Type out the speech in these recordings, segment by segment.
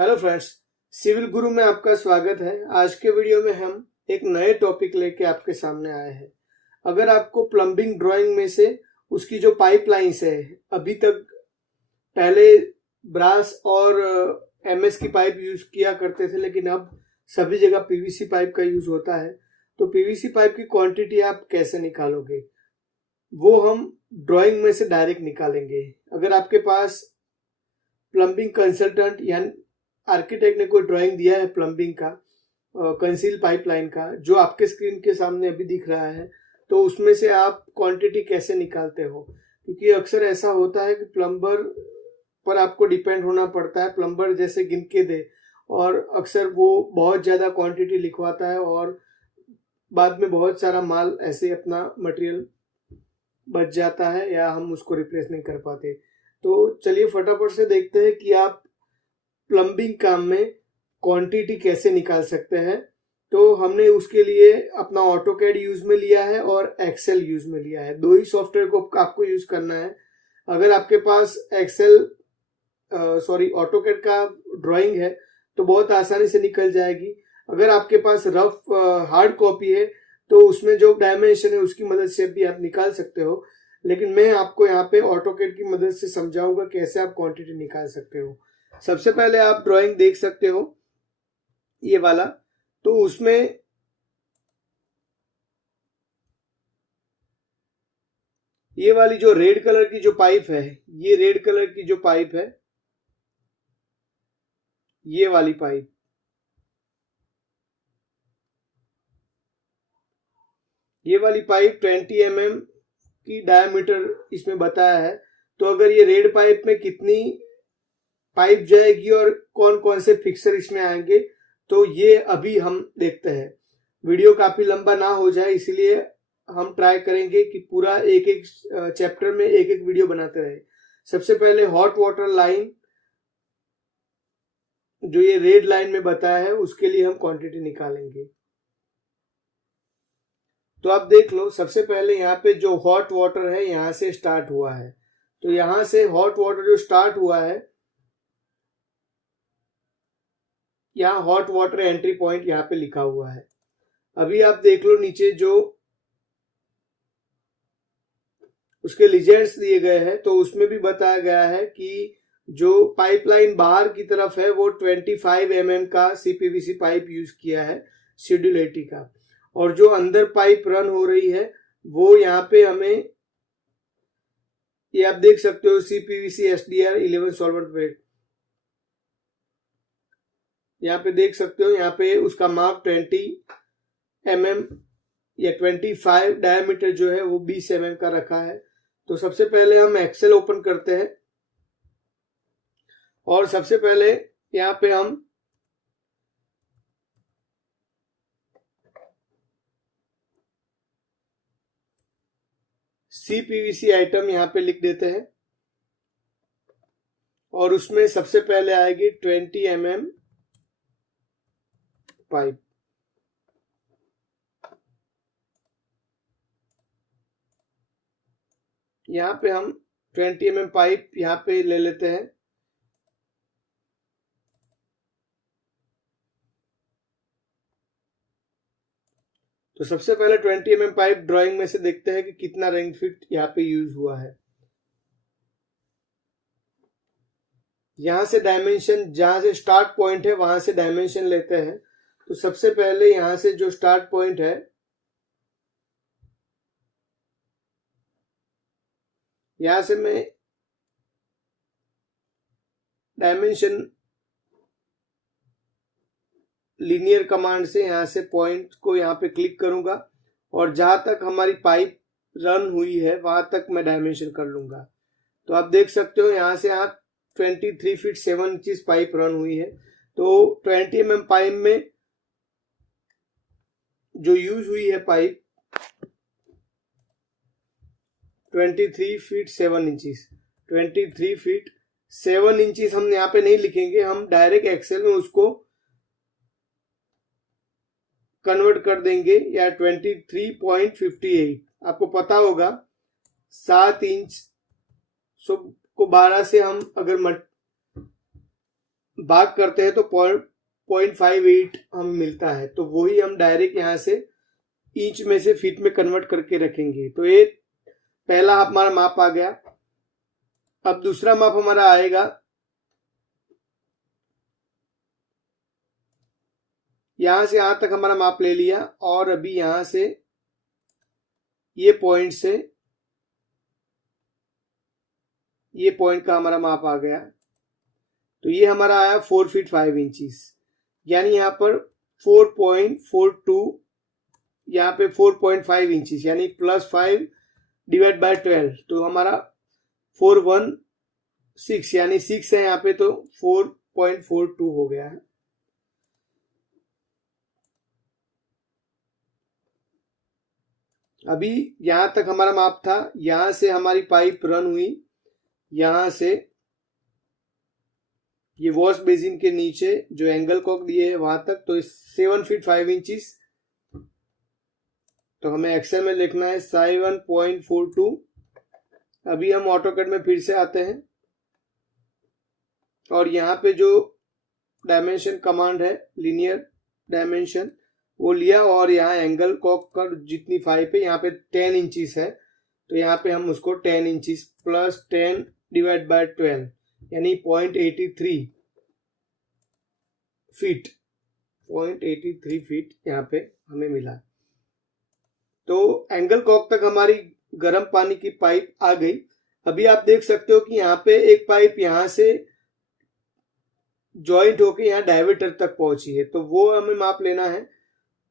Hello friends, civil गुरु में आपका स्वागत है। आज के वीडियो में हम एक नए टॉपिक लेके आपके सामने आए हैं। अगर आपको प्लम्बिंग ड्राइंग में से उसकी जो पाइपलाइंस है, अभी तक पहले ब्रास और एमएस की पाइप यूज किया करते थे, लेकिन अब सभी जगह पीवीसी पाइप का यूज होता है। तो पीवीसी पाइप की क्वांटिटी आप कैसे निकालोगे, वो हम ड्राइंग में से डायरेक्ट निकालेंगे। अगर आपके पास प्लम्बिंग कंसल्टेंट यानी आर्किटेक्ट ने कोई ड्राइंग दिया है प्लम्बिंग का, कंसील पाइपलाइन का, जो आपके स्क्रीन के सामने अभी दिख रहा है, तो उसमें से आप क्वांटिटी कैसे निकालते हो? क्योंकि अक्सर ऐसा होता है कि प्लम्बर पर आपको डिपेंड होना पड़ता है। प्लम्बर जैसे गिन के दे और अक्सर वो बहुत ज़्यादा क्वांटिटी लिखवाता है और बाद में बहुत सारा माल ऐसे अपना मटेरियल बच जाता है या हम उसको रिप्लेस नहीं कर पाते। तो चलिए फटाफट से देखते हैं कि आप प्लम्बिंग काम में क्वांटिटी कैसे निकाल सकते हैं। तो हमने उसके लिए अपना ऑटोकैड यूज में लिया है और एक्सेल यूज में लिया है। दो ही सॉफ्टवेयर को आपको यूज करना है। अगर आपके पास ऑटोकैड का ड्राइंग है तो बहुत आसानी से निकल जाएगी। अगर आपके पास रफ हार्ड कॉपी है तो उसमें जो डायमेंशन है उसकी मदद से भी आप निकाल सकते हो, लेकिन मैं आपको यहाँ पे ऑटोकैड की मदद से समझाऊंगा कैसे आप क्वांटिटी निकाल सकते हो। सबसे पहले आप ड्राइंग देख सकते हो ये वाला, तो उसमें ये वाली जो रेड कलर की जो पाइप है, ये रेड कलर की जो पाइप है, ये वाली पाइप, ये वाली पाइप 20 mm की डायमीटर इसमें बताया है। तो अगर ये रेड पाइप में कितनी पाइप जाएगी और कौन कौन से फिक्सर इसमें आएंगे, तो ये अभी हम देखते हैं। वीडियो काफी लंबा ना हो जाए, इसीलिए हम ट्राई करेंगे कि पूरा एक एक चैप्टर में एक एक वीडियो बनाते रहे। सबसे पहले हॉट वाटर लाइन, जो ये रेड लाइन में बताया है, उसके लिए हम क्वांटिटी निकालेंगे। तो आप देख लो, सबसे पहले यहाँ पे जो हॉट वाटर है यहां से स्टार्ट हुआ है। तो यहां से हॉट वाटर जो स्टार्ट हुआ है, यहाँ हॉट वाटर एंट्री पॉइंट यहाँ पे लिखा हुआ है। अभी आप देख लो नीचे जो उसके लीजेंड्स दिए गए हैं, तो उसमें भी बताया गया है कि जो पाइपलाइन बाहर की तरफ है वो 25 mm का सीपीवीसी पाइप यूज किया है, शेड्यूल 80 का। और जो अंदर पाइप रन हो रही है वो यहाँ पे हमें, ये आप देख सकते हो, सीपीवीसी एसडीआर 11 सॉल्वेंट वेट, यहाँ पे देख सकते हो। यहाँ पे उसका माप 20 mm या 25 डायमीटर जो है वो 20 mm का रखा है। तो सबसे पहले हम एक्सेल ओपन करते हैं और सबसे पहले यहाँ पे हम सीपीवीसी आइटम यहाँ पे लिख देते हैं और उसमें सबसे पहले आएगी 20 mm पाइप। यहाँ पे हम 20 mm पाइप यहाँ पे ले लेते हैं। तो सबसे पहले 20 mm पाइप ड्राइंग में से देखते हैं कि कितना रिंग फिट यहाँ पे यूज हुआ है। यहां से डायमेंशन, जहां से स्टार्ट पॉइंट है वहां से डायमेंशन लेते हैं। तो सबसे पहले यहां से जो स्टार्ट पॉइंट है, यहां से मैं डायमेंशन लीनियर कमांड से यहां से पॉइंट को यहाँ पे क्लिक करूंगा और जहां तक हमारी पाइप रन हुई है वहां तक मैं डायमेंशन कर लूंगा। तो आप देख सकते हो यहाँ से यहाँ 23 फीट 7 इंचेस पाइप रन हुई है। तो 20 mm पाइप में जो यूज हुई है pipe 23 feet 7 inches, 23 feet 7 inches हम यहाँ पे नहीं लिखेंगे, हम डायरेक्ट एक्सेल में उसको कन्वर्ट कर देंगे, या 23.58। आपको पता होगा 7 इंच को 12 से हम अगर भाग करते हैं तो 0.58 हमें मिलता है, तो वही हम डायरेक्ट यहाँ से इंच में से फीट में कन्वर्ट करके रखेंगे। तो ये पहला हमारा माप आ गया। अब दूसरा माप हमारा आएगा, यहां से यहां तक हमारा माप ले लिया और अभी यहां से ये पॉइंट से ये पॉइंट का हमारा माप आ गया। तो ये हमारा आया 4 फीट 5 इंचीज, यानी यहाँ पर 4.42, यहाँ पे 4.5 इंचीज यानी +5 डिवाइड बाय 12, तो हमारा 416 यानी 6 है यहाँ पे, तो 4.42 हो गया है। अभी यहां तक हमारा माप था, यहां से हमारी पाइप रन हुई, यहां से ये वॉश बेसिन के नीचे जो एंगल कॉक दिए है वहां तक, तो 7 फीट 5 इंचीज। तो हमें एक्सेल में लिखना है 7.42। अभी हम ऑटोकैड में फिर से आते हैं और यहाँ पे जो डायमेंशन कमांड है, लीनियर डायमेंशन, वो लिया और यहाँ एंगल कॉक का जितनी पाइप है यहाँ पे 10 इंचीज है, तो यहाँ पे हम उसको 10 इंचीज प्लस 10 डिवाइड बाय 12 यानी 0.83 फीट, 0.83 फीट यहाँ पे हमें मिला। तो एंगल कॉक तक हमारी गर्म पानी की पाइप आ गई। अभी आप देख सकते हो कि यहाँ पे एक पाइप यहाँ से जॉइंट होके यहाँ डायवर्टर तक पहुंची है, तो वो हमें माप लेना है।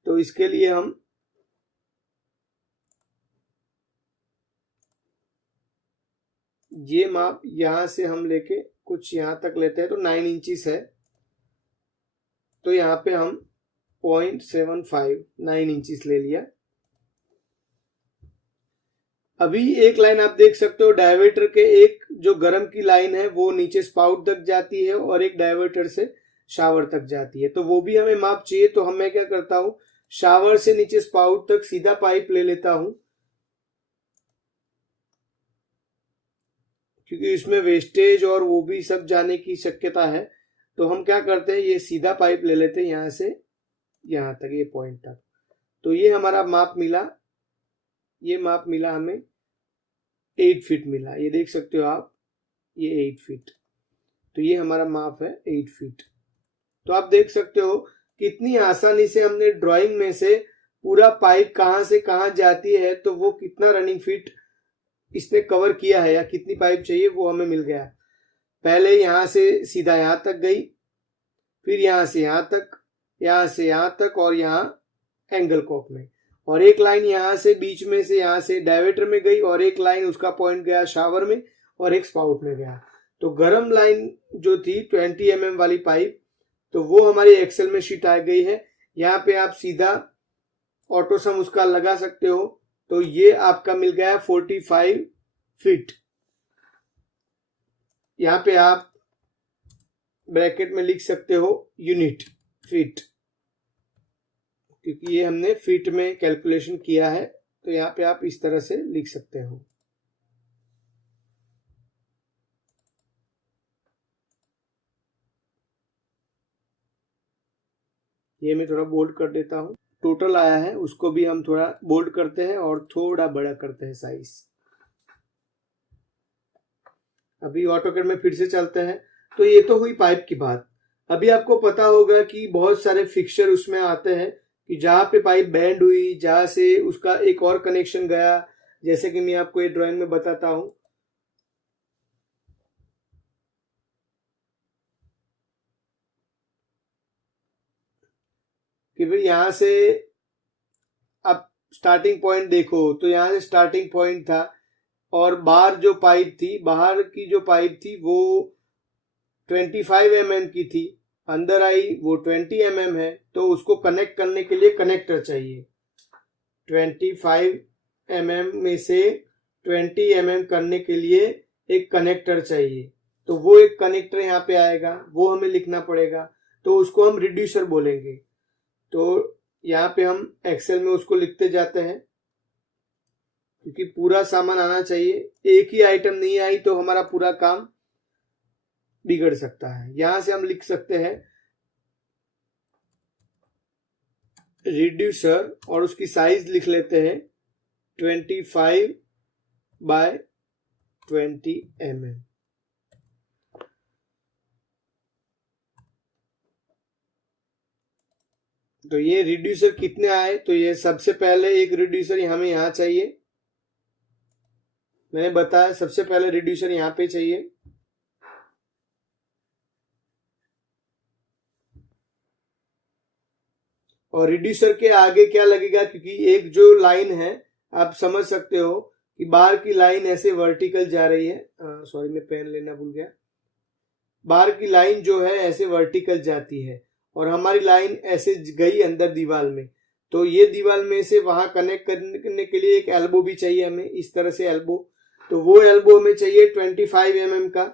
तो इसके लिए हम ये माप यहां से हम लेके कुछ यहां तक लेते हैं, तो 9 इंचीज है, तो यहाँ पे हम 0.75 9 इंचीज ले लिया। अभी एक लाइन आप देख सकते हो, डायवर्टर के एक जो गर्म की लाइन है वो नीचे स्पाउट तक जाती है और एक डायवर्टर से शावर तक जाती है, तो वो भी हमें माप चाहिए। तो हम मैं क्या करता हूं, शावर से नीचे स्पाउट तक सीधा पाइप ले लेता हूं, क्योंकि इसमें वेस्टेज और वो भी सब जाने की शक्यता है। तो हम क्या करते हैं, ये सीधा पाइप ले लेते हैं यहां से यहां तक, ये पॉइंट तक। तो ये हमारा माप मिला, ये माप मिला हमें 8 फीट मिला, ये देख सकते हो आप, ये 8 फीट। तो ये हमारा माप है 8 फीट। तो आप देख सकते हो कितनी आसानी से हमने ड्राइंग में से पूरा पाइप कहां से कहां जाती है, तो वो कितना रनिंग फीट इसने कवर किया है या कितनी पाइप चाहिए वो हमें मिल गया। पहले यहां से सीधा यहां तक गई, फिर यहां से यहां तक, यहां से यहां तक और यहां एंगल कॉक में, और एक लाइन यहां से बीच में से यहां से डायवर्टर में गई और एक लाइन उसका पॉइंट गया शावर में और एक स्पाउट में गया। तो गर्म लाइन जो थी 20 mm वाली पाइप, तो वो हमारी एक्सेल में शीट आ गई है। यहाँ पे आप सीधा ऑटो सम उसका लगा सकते हो, तो ये आपका मिल गया 45 फीट। यहाँ पे आप ब्रैकेट में लिख सकते हो यूनिट फीट, क्योंकि ये हमने फीट में कैलकुलेशन किया है, तो यहाँ पे आप इस तरह से लिख सकते हो। ये मैं थोड़ा बोल्ड कर देता हूं। टोटल आया है उसको भी हम थोड़ा बोल्ड करते हैं और थोड़ा बड़ा करते हैं साइज। अभी ऑटोकैड में फिर से चलते हैं। तो ये तो हुई पाइप की बात। अभी आपको पता होगा कि बहुत सारे फिक्सचर उसमें आते हैं कि जहां पे पाइप बैंड हुई, जहां से उसका एक और कनेक्शन गया, जैसे कि मैं आपको ये ड्राइंग में बताता हूं। कि भाई यहां से आप स्टार्टिंग पॉइंट देखो, तो यहां से स्टार्टिंग पॉइंट था और बाहर जो पाइप थी, बाहर की जो पाइप थी वो 25 mm की थी, अंदर आई वो 20 mm है, तो उसको कनेक्ट करने के लिए कनेक्टर चाहिए। 25 mm में से 20 mm करने के लिए एक कनेक्टर चाहिए, तो वो एक कनेक्टर यहाँ पे आएगा, वो हमें लिखना पड़ेगा, तो उसको हम रिड्यूसर बोलेंगे। तो यहाँ पे हम एक्सेल में उसको लिखते जाते हैं, क्योंकि पूरा सामान आना चाहिए। एक ही आइटम नहीं आई तो हमारा पूरा काम बिगड़ सकता है। यहां से हम लिख सकते हैं रिड्यूसर और उसकी साइज लिख लेते हैं 25/20 mm। तो ये रिड्यूसर कितने आए, तो ये सबसे पहले एक रिड्यूसर हमें यहाँ चाहिए, मैंने बताया सबसे पहले रिड्यूसर यहाँ पे चाहिए। और रिड्यूसर के आगे क्या लगेगा, क्योंकि एक जो लाइन है आप समझ सकते हो कि बाहर की लाइन ऐसे वर्टिकल जा रही है, सॉरी मैं पेन लेना भूल गया, बाहर की लाइन जो है ऐसे वर्टिकल जाती है और हमारी लाइन ऐसे गई अंदर दीवार में, तो ये दीवार में से वहां कनेक्ट करने के लिए एक एल्बो भी चाहिए हमें, इस तरह से एल्बो। तो वो एल्बो हमें चाहिए 25 mm का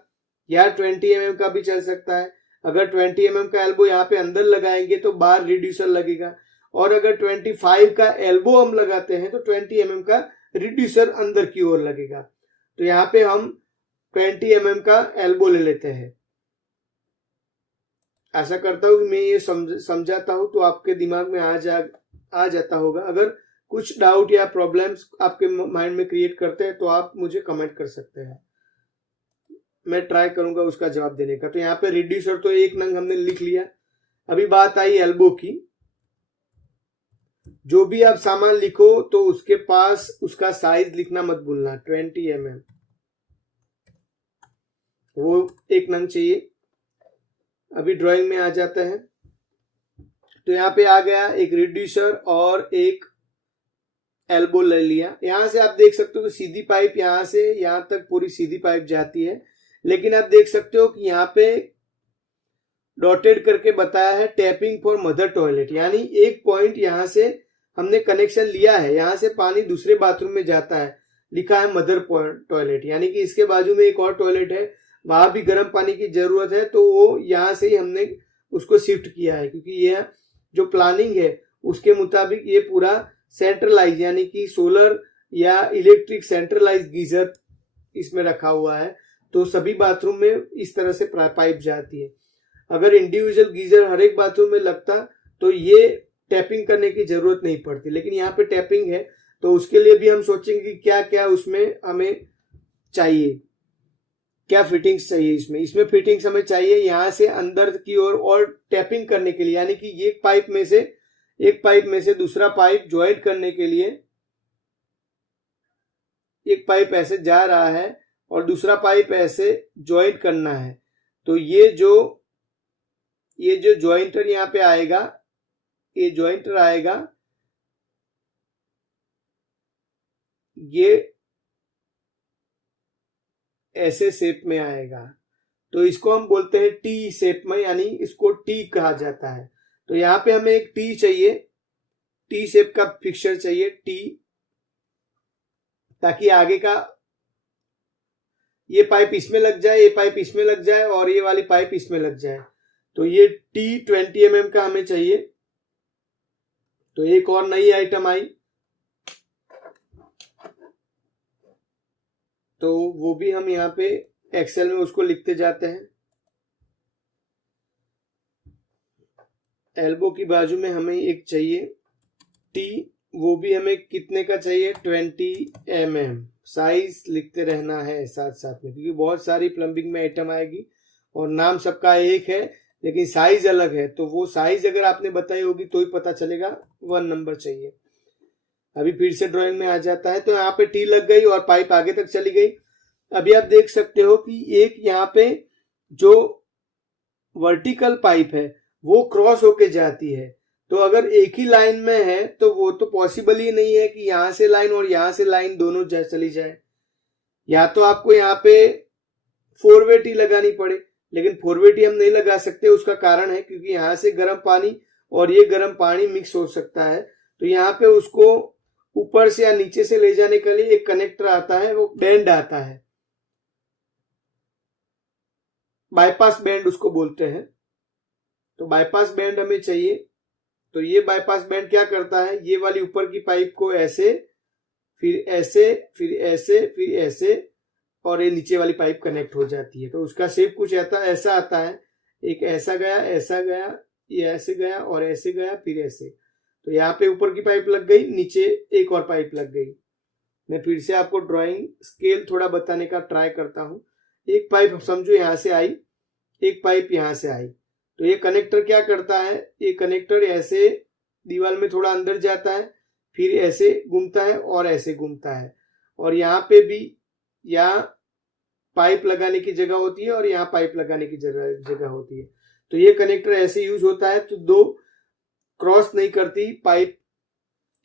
या 20 mm का भी चल सकता है। अगर 20 mm का एल्बो यहाँ पे अंदर लगाएंगे तो बाहर रिड्यूसर लगेगा, और अगर 25 का एल्बो हम लगाते हैं तो 20 mm का रिड्यूसर अंदर की ओर लगेगा। तो यहाँ पे हम 20 mm का एल्बो ले लेते हैं। आशा करता हूं कि मैं ये समझाता हूं तो आपके दिमाग में आ जाता होगा। अगर कुछ डाउट या प्रॉब्लम्स आपके माइंड में क्रिएट करते हैं तो आप मुझे कमेंट कर सकते हैं, मैं ट्राई करूंगा उसका जवाब देने का। तो यहाँ पे रिड्यूसर तो एक नंग हमने लिख लिया। अभी बात आई एल्बो की। जो भी आप सामान लिखो तो उसके पास उसका साइज लिखना मत भूलना, 20 mm वो एक नंग चाहिए। अभी ड्राइंग में आ जाता है, तो यहाँ पे आ गया एक रिड्यूसर और एक एल्बो ले लिया। यहां से आप देख सकते हो कि सीधी पाइप यहां से यहां तक पूरी सीधी पाइप जाती है, लेकिन आप देख सकते हो कि यहाँ पे डॉटेड करके बताया है टैपिंग फॉर मदर टॉयलेट, यानी एक पॉइंट यहां से हमने कनेक्शन लिया है, यहां से पानी दूसरे बाथरूम में जाता है, लिखा है मदर टॉयलेट, यानी कि इसके बाजू में एक और टॉयलेट है, वहां भी गर्म पानी की जरूरत है, तो वो यहां से ही हमने उसको शिफ्ट किया है, क्योंकि यह जो प्लानिंग है उसके मुताबिक ये पूरा सेंट्रलाइज यानी कि सोलर या इलेक्ट्रिक सेंट्रलाइज गीजर इसमें रखा हुआ है, तो सभी बाथरूम में इस तरह से पाइप जाती है। अगर इंडिविजुअल गीजर हर एक बाथरूम में लगता तो ये टैपिंग करने की जरूरत नहीं पड़ती, लेकिन यहाँ पे टैपिंग है, तो उसके लिए भी हम सोचेंगे कि क्या क्या उसमें हमें चाहिए, क्या फिटिंग्स चाहिए। इसमें फिटिंग्स हमें चाहिए यहाँ से अंदर की ओर और टैपिंग करने के लिए, यानी कि एक पाइप में से दूसरा पाइप ज्वाइंट करने के लिए एक पाइप ऐसे जा रहा है और दूसरा पाइप ऐसे ज्वाइंट करना है। तो ये जो ज्वाइंटर यहाँ पे आएगा, ये ज्वाइंटर आएगा, ये ऐसे शेप में आएगा, तो इसको हम बोलते हैं टी शेप में, यानी इसको टी कहा जाता है। तो यहाँ पे हमें एक टी चाहिए, टी शेप का फिक्सचर चाहिए, टी, ताकि आगे का ये पाइप इसमें लग जाए, ये पाइप इसमें लग जाए और ये वाली पाइप इसमें लग जाए। तो ये टी 20 mm का हमें चाहिए। तो एक और नई आइटम आई, तो वो भी हम यहाँ पे एक्सेल में उसको लिखते जाते हैं। एल्बो की बाजू में हमें एक चाहिए टी, वो भी हमें कितने का चाहिए, 20 mm। साइज लिखते रहना है साथ साथ में, क्योंकि बहुत सारी प्लम्बिंग में आइटम आएगी और नाम सबका एक है लेकिन साइज अलग है, तो वो साइज अगर आपने बताई होगी तो ही पता चलेगा। 1 नंबर चाहिए। अभी फिर से ड्राइंग में आ जाता है, तो यहाँ पे टी लग गई और पाइप आगे तक चली गई। अभी आप देख सकते हो कि एक यहाँ पे जो वर्टिकल पाइप है वो क्रॉस होके जाती है, तो अगर एक ही लाइन में है तो वो तो पॉसिबल ही नहीं है कि यहां से लाइन और यहां से लाइन दोनों चली जाए। या तो आपको यहाँ पे 4 वे टी लगानी पड़े, लेकिन 4 वे टी हम नहीं लगा सकते। उसका कारण है क्योंकि यहाँ से गर्म पानी और ये गर्म पानी मिक्स हो सकता है, तो यहाँ पे उसको ऊपर से या नीचे से ले जाने के लिए एक कनेक्टर आता है, वो बैंड आता है, बाईपास बैंड उसको बोलते हैं। तो बाईपास बैंड हमें चाहिए। तो ये बाईपास बैंड क्या करता है, ये वाली ऊपर की पाइप को ऐसे, फिर ऐसे, फिर ऐसे, फिर ऐसे और ये नीचे वाली पाइप कनेक्ट हो जाती है। तो उसका शेप कुछ ऐसा आता है, एक ऐसा गया, ऐसा गया, ये ऐसे गया और ऐसे गया, फिर ऐसे। तो यहाँ पे ऊपर की पाइप लग गई, नीचे एक और पाइप लग गई। मैं फिर से आपको ड्राइंग स्केल थोड़ा बताने का ट्राई करता हूँ। एक पाइप समझो यहाँ से आई, एक पाइप यहाँ से आई। तो ये कनेक्टर क्या करता है, ये कनेक्टर ऐसे दीवार में थोड़ा अंदर जाता है, फिर ऐसे घूमता है और ऐसे घूमता है। और यहाँ पे भी यहाँ पाइप लगाने की जगह होती है और यहाँ पाइप लगाने की जगह होती है। तो ये कनेक्टर ऐसे यूज होता है, तो दो क्रॉस नहीं करती पाइप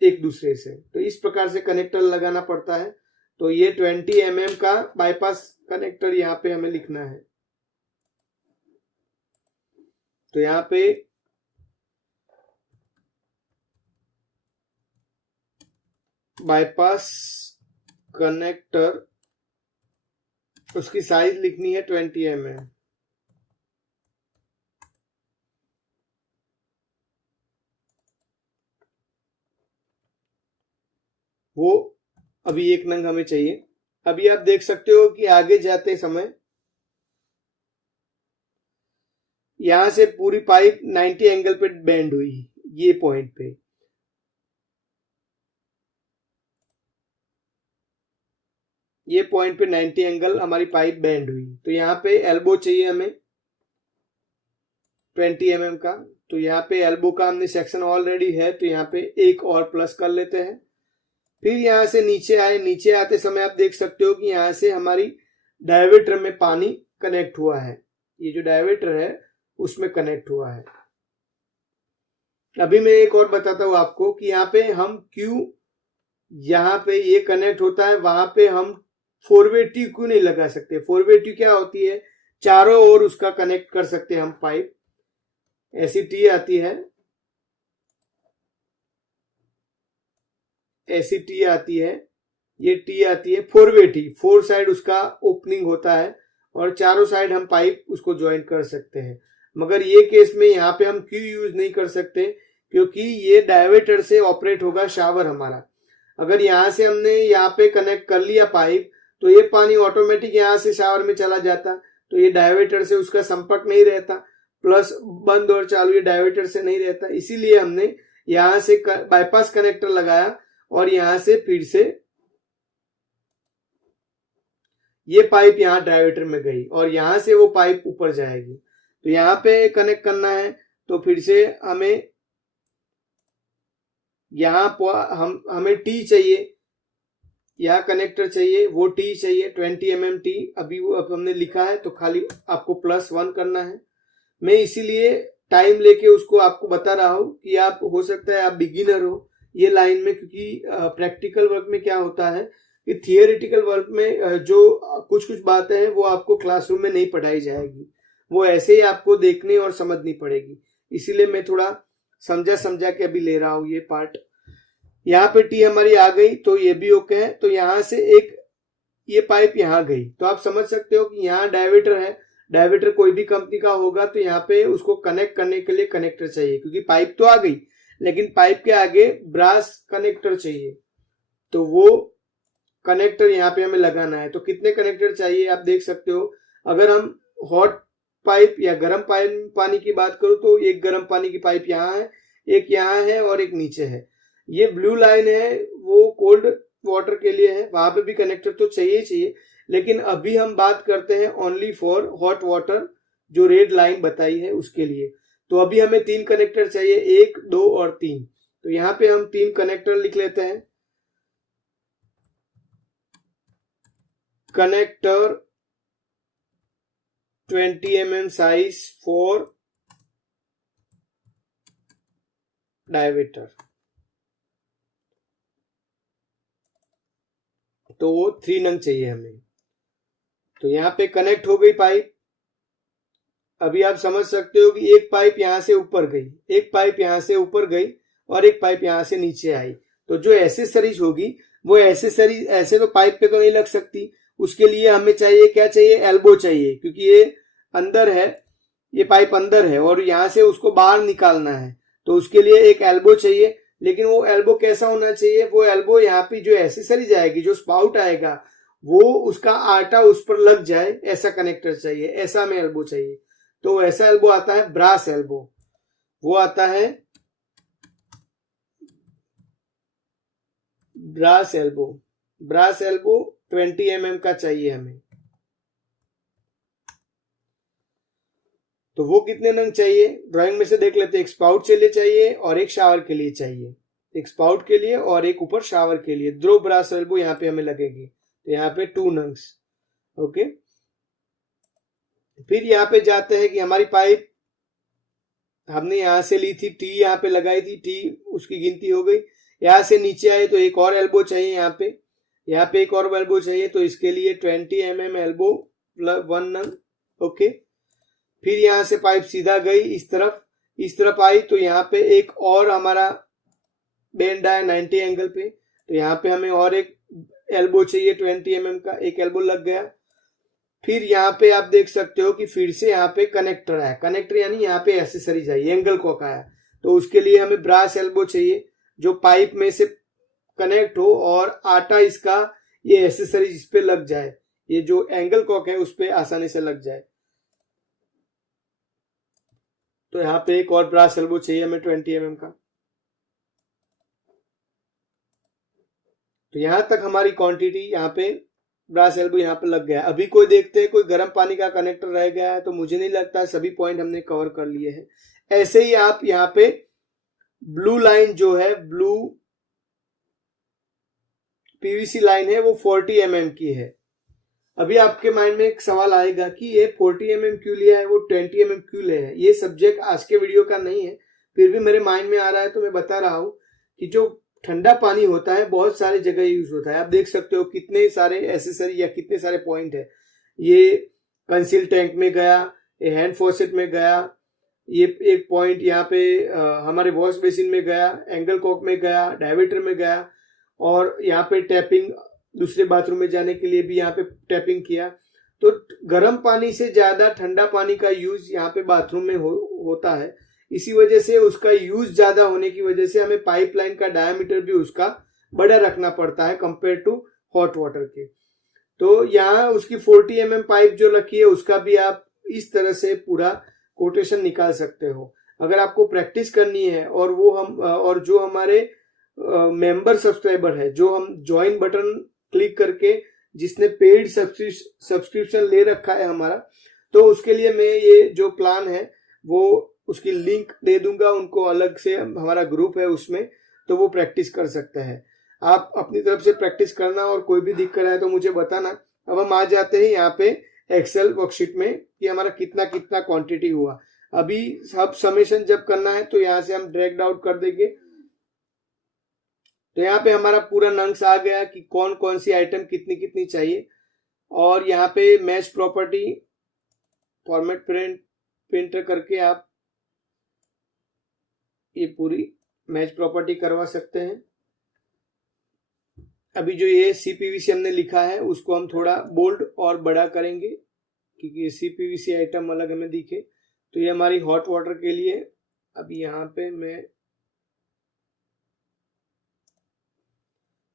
एक दूसरे से। तो इस प्रकार से कनेक्टर लगाना पड़ता है। तो ये 20 mm का बाईपास कनेक्टर यहाँ पे हमें लिखना है। तो यहाँ पे बाईपास कनेक्टर, उसकी साइज लिखनी है 20 mm। वो अभी एक नंग हमें चाहिए। अभी आप देख सकते हो कि आगे जाते समय यहां से पूरी पाइप 90 एंगल पे बेंड हुई, ये पॉइंट पे। ये पॉइंट पे 90 एंगल हमारी पाइप बेंड हुई। तो यहाँ पे एल्बो चाहिए हमें 20 mm का। तो यहाँ पे एल्बो का हमने सेक्शन ऑलरेडी है, तो यहाँ पे एक और प्लस कर लेते हैं। फिर यहाँ से नीचे आए, नीचे आते समय आप देख सकते हो कि यहाँ से हमारी डायवेटर में पानी कनेक्ट हुआ है। ये जो डायवेटर है उसमें कनेक्ट हुआ है। अभी मैं एक और बताता हूं आपको कि यहाँ पे हम क्यों, यहाँ पे ये कनेक्ट होता है, वहां पे हम 4-वे ट्यूब क्यों नहीं लगा सकते। 4-वे ट्यूब क्या होती है, चारों ओर उसका कनेक्ट कर सकते हैं हम पाइप। ऐसी टी आती है, ऐसी टी आती है, ये टी आती है 4-वे टी। 4 साइड उसका ओपनिंग होता है और चारों साइड हम पाइप उसको ज्वाइन कर सकते हैं। मगर ये केस में यहाँ पे हम क्यों यूज नहीं कर सकते, क्योंकि ये डायवेटर से ऑपरेट होगा शावर हमारा। अगर यहाँ से हमने यहाँ पे कनेक्ट कर लिया पाइप, तो ये पानी ऑटोमेटिक यहाँ से शावर में चला जाता। तो ये डायवेटर से उसका संपर्क नहीं रहता, प्लस बंद और चालू ये डायवेटर से नहीं रहता। इसीलिए हमने यहाँ से बाईपास कनेक्टर लगाया और यहाँ से फिर से ये पाइप यहाँ डायवेटर में गई और यहाँ से वो पाइप ऊपर जाएगी। तो यहाँ पे कनेक्ट करना है, तो फिर से हमें यहाँ हमें टी चाहिए, यहाँ कनेक्टर चाहिए, वो टी चाहिए 20 mm टी। अभी वो अब हमने लिखा है, तो खाली आपको +1 करना है। मैं इसीलिए टाइम लेके उसको आपको बता रहा हूं कि आप, हो सकता है आप बिगिनर हो ये लाइन में, क्योंकि प्रैक्टिकल वर्क में क्या होता है कि थियोरेटिकल वर्क में जो कुछ कुछ बातें हैं वो आपको क्लासरूम में नहीं पढ़ाई जाएगी, वो ऐसे ही आपको देखनी और समझनी पड़ेगी। इसीलिए मैं थोड़ा समझा के अभी ले रहा हूं ये पार्ट। यहाँ पे टी हमारी आ गई, तो ये भी ओके है। तो यहाँ से एक ये पाइप यहाँ गई, तो आप समझ सकते हो कि यहाँ डायवेटर है। डायवेटर कोई भी कंपनी का होगा, तो यहाँ पे उसको कनेक्ट करने के लिए कनेक्टर चाहिए, क्योंकि पाइप तो आ गई लेकिन पाइप के आगे ब्रास कनेक्टर चाहिए। तो वो कनेक्टर यहाँ पे हमें लगाना है। तो कितने कनेक्टर चाहिए आप देख सकते हो। अगर हम हॉट पाइप या गर्म पानी की बात करूं, तो एक गर्म पानी की पाइप यहाँ है, एक यहाँ है और एक नीचे है। ये ब्लू लाइन है वो कोल्ड वाटर के लिए है, वहां पे भी कनेक्टर तो चाहिए। लेकिन अभी हम बात करते हैं ओनली फॉर हॉट वाटर, जो रेड लाइन बताई है उसके लिए। तो अभी हमें 3 कनेक्टर चाहिए, 1, 2 और 3। तो यहाँ पे हम 3 कनेक्टर लिख लेते हैं। Connector 20 mm size for diverter. तो वो 3 नंग चाहिए हमें। तो यहाँ पे कनेक्ट हो गई पाइप। अभी आप समझ सकते हो कि एक पाइप यहां से ऊपर गई, एक पाइप यहां से ऊपर गई और एक पाइप यहां से नीचे आई। तो जो एसेसरीज होगी वो एसेसरीज ऐसे तो पाइप पे तो नहीं लग सकती, उसके लिए हमें चाहिए, क्या चाहिए, एल्बो चाहिए, क्योंकि ये अंदर है, ये पाइप अंदर है और यहां से उसको बाहर निकालना है। तो उसके लिए एक एल्बो चाहिए। लेकिन वो एल्बो कैसा होना चाहिए, वो एल्बो यहाँ पे जो एसेसरीज आएगी, जो स्पाउट आएगा, वो उसका आटा उस पर लग जाए ऐसा कनेक्टर चाहिए, ऐसा हमें एल्बो चाहिए। तो ऐसा एल्बो आता है ब्रास एल्बो, वो आता है brass elbow. Brass elbow 20 mm का चाहिए हमें। तो वो कितने नंग चाहिए ड्राइंग में से देख लेते हैं। एक स्पाउट के लिए चाहिए और एक शावर के लिए चाहिए। एक स्पाउट के लिए और एक ऊपर शावर के लिए। दो ब्रास एल्बो यहाँ पे हमें लगेगी। तो यहाँ पे 2 नंग्स। ओके, फिर यहाँ पे जाते हैं कि हमारी पाइप हमने यहां से ली थी, टी यहाँ पे लगाई थी, टी उसकी गिनती हो गई। यहां से नीचे आए तो एक और एल्बो चाहिए, यहाँ पे एक और एल्बो चाहिए। तो इसके लिए 20 mm एल्बो 1 नंग। ओके, फिर यहां से पाइप सीधा गई इस तरफ आई तो यहाँ पे एक और हमारा बेंड आया 90 एंगल पे। तो यहाँ पे हमें और एक एल्बो चाहिए 20 mm का, एक एल्बो लग गया। फिर यहाँ पे आप देख सकते हो कि फिर से यहाँ पे कनेक्टर है। कनेक्टर यानी यहाँ पे एसेसरी चाहिए, एंगल कॉक आया। तो उसके लिए हमें ब्रास एल्बो चाहिए जो पाइप में से कनेक्ट हो और आटा इसका ये एसेसरी इस पे लग जाए, ये जो एंगल कॉक है उस पे आसानी से लग जाए। तो यहाँ पे एक और ब्रास एल्बो चाहिए हमें 20 mm का। तो यहां तक हमारी क्वांटिटी यहाँ पे ब्रास एल्बो यहाँ पे लग गया। अभी कोई देखते हैं कोई गर्म पानी का कनेक्टर रह गया है, तो मुझे नहीं लगता, सभी पॉइंट हमने कवर कर लिए हैं। ऐसे ही आप यहाँ पे ब्लू लाइन जो है, ब्लू पीवीसी लाइन है, वो 40 mm की है। अभी आपके माइंड में एक सवाल आएगा कि ये 40 mm क्यों लिया है, वो 20 mm क्यों लिया है। ये सब्जेक्ट आज के वीडियो का नहीं है, फिर भी मेरे माइंड में आ रहा है तो मैं बता रहा हूं कि जो ठंडा पानी होता है बहुत सारी जगह यूज होता है। आप देख सकते हो कितने सारे एसेसरी या कितने सारे पॉइंट है। ये कंसील टैंक में गया, ये हैंड फॉसेट में गया, ये एक पॉइंट यहाँ पे हमारे वॉश बेसिन में गया, एंगल कॉक में गया, डायवेटर में गया, और यहाँ पे टैपिंग दूसरे बाथरूम में जाने के लिए भी यहाँ पे टैपिंग किया। तो गर्म पानी से ज्यादा ठंडा पानी का यूज यहाँ पे बाथरूम में होता है। इसी वजह से उसका यूज ज्यादा होने की वजह से हमें पाइपलाइन का डायमीटर भी उसका बड़ा रखना पड़ता है कंपेयर टू हॉट वाटर के। तो यहाँ उसकी 40 mm पाइप जो रखी है उसका भी आप इस तरह से पूरा कोटेशन निकाल सकते हो। अगर आपको प्रैक्टिस करनी है और वो हम और जो हमारे मेंबर सब्सक्राइबर है, जो हम ज्वाइन बटन क्लिक करके जिसने पेड सब्सक्रिप्शन ले रखा है हमारा, तो उसके लिए मैं ये जो प्लान है वो उसकी लिंक दे दूंगा उनको, अलग से हमारा ग्रुप है उसमें, तो वो प्रैक्टिस कर सकते हैं। आप अपनी तरफ से प्रैक्टिस करना और कोई भी दिक्कत है तो मुझे बताना। अब हम आ जाते हैं यहाँ पे एक्सेल वर्कशीट में कि हमारा कितना कितना क्वांटिटी हुआ। अभी सब समेशन जब करना है तो यहाँ से हम ड्रैग आउट कर देंगे। तो यहाँ पे हमारा पूरा नंग्स आ गया कि कौन कौन सी आइटम कितनी कितनी चाहिए। और यहाँ पे मैच प्रॉपर्टी फॉर्मेट प्रिंटर करके आप ये पूरी मैच प्रॉपर्टी करवा सकते हैं। अभी जो ये सीपीवीसी हमने लिखा है उसको हम थोड़ा बोल्ड और बड़ा करेंगे क्योंकि ये सीपीवीसी आइटम अलग हमें दिखे। तो ये हमारी हॉट वाटर के लिए, अभी यहाँ पे मैं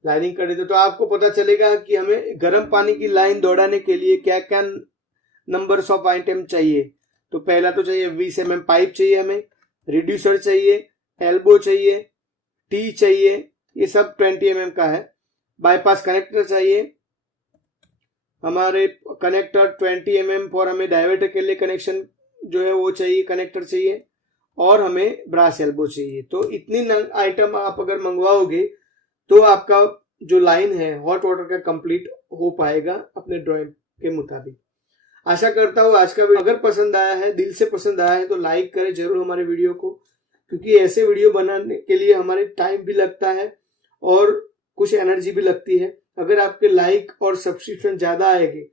लाइनिंग कर देता हूं तो आपको पता चलेगा कि हमें गर्म पानी की लाइन दौड़ाने के लिए क्या क्या नंबर्स ऑफ आइटम चाहिए। तो पहला तो चाहिए 20 mm पाइप चाहिए, हमें रिड्यूसर चाहिए, एल्बो चाहिए, टी चाहिए, ये सब 20 mm का है। बाईपास कनेक्टर चाहिए, हमारे कनेक्टर 20 mm फॉर हमें डायवर्टर के लिए कनेक्शन जो है वो चाहिए, कनेक्टर चाहिए, और हमें ब्रास एल्बो चाहिए। तो इतनी आइटम आप अगर मंगवाओगे तो आपका जो लाइन है हॉट वाटर का कंप्लीट हो पाएगा अपने ड्राइंग के मुताबिक। आशा करता हूँ आज का वीडियो अगर पसंद आया है, दिल से पसंद आया है, तो लाइक करें जरूर हमारे वीडियो को, क्योंकि ऐसे वीडियो बनाने के लिए हमारे टाइम भी लगता है और कुछ एनर्जी भी लगती है। अगर आपके लाइक और सब्सक्रिप्शन ज्यादा आएंगे,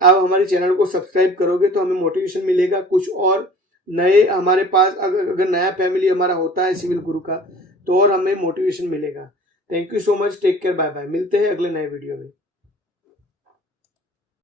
आप हमारे चैनल को सब्सक्राइब करोगे तो हमें मोटिवेशन मिलेगा कुछ और नए हमारे पास अगर नया फैमिली हमारा होता है सिविल गुरु का तो और हमें मोटिवेशन मिलेगा। Thank you so much, take care, bye bye. मिलते हैं अगले नए वीडियो में।